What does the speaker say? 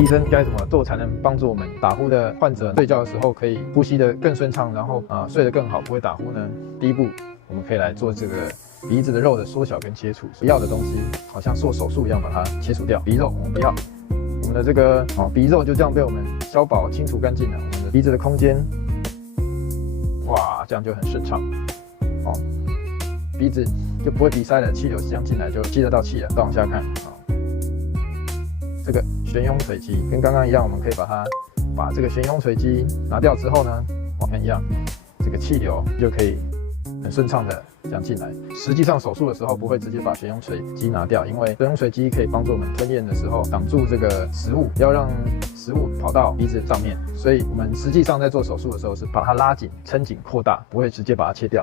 医生该怎么做才能帮助我们打呼的患者睡觉的时候可以呼吸得更顺畅，然后睡得更好，不会打呼呢？第一步，我们可以来做这个鼻子的肉的缩小跟切除，不要的东西好像做手术一样把它切除掉。鼻肉我们不要，我们的这个鼻肉就这样被我们消保清除干净了。我们的鼻子的空间，哇，这样就很顺畅。鼻子就不会鼻塞了，气流这样进来就吸得到气了。再往下看这个悬雍垂肌跟刚刚一样，我们可以把这个悬雍垂肌拿掉之后呢，看一样，这个气流就可以很顺畅的这样进来。实际上手术的时候不会直接把悬雍垂肌拿掉，因为悬雍垂肌可以帮助我们吞咽的时候挡住这个食物，要让食物跑到鼻子上面。所以我们实际上在做手术的时候是把它拉紧、撑紧、扩大，不会直接把它切掉。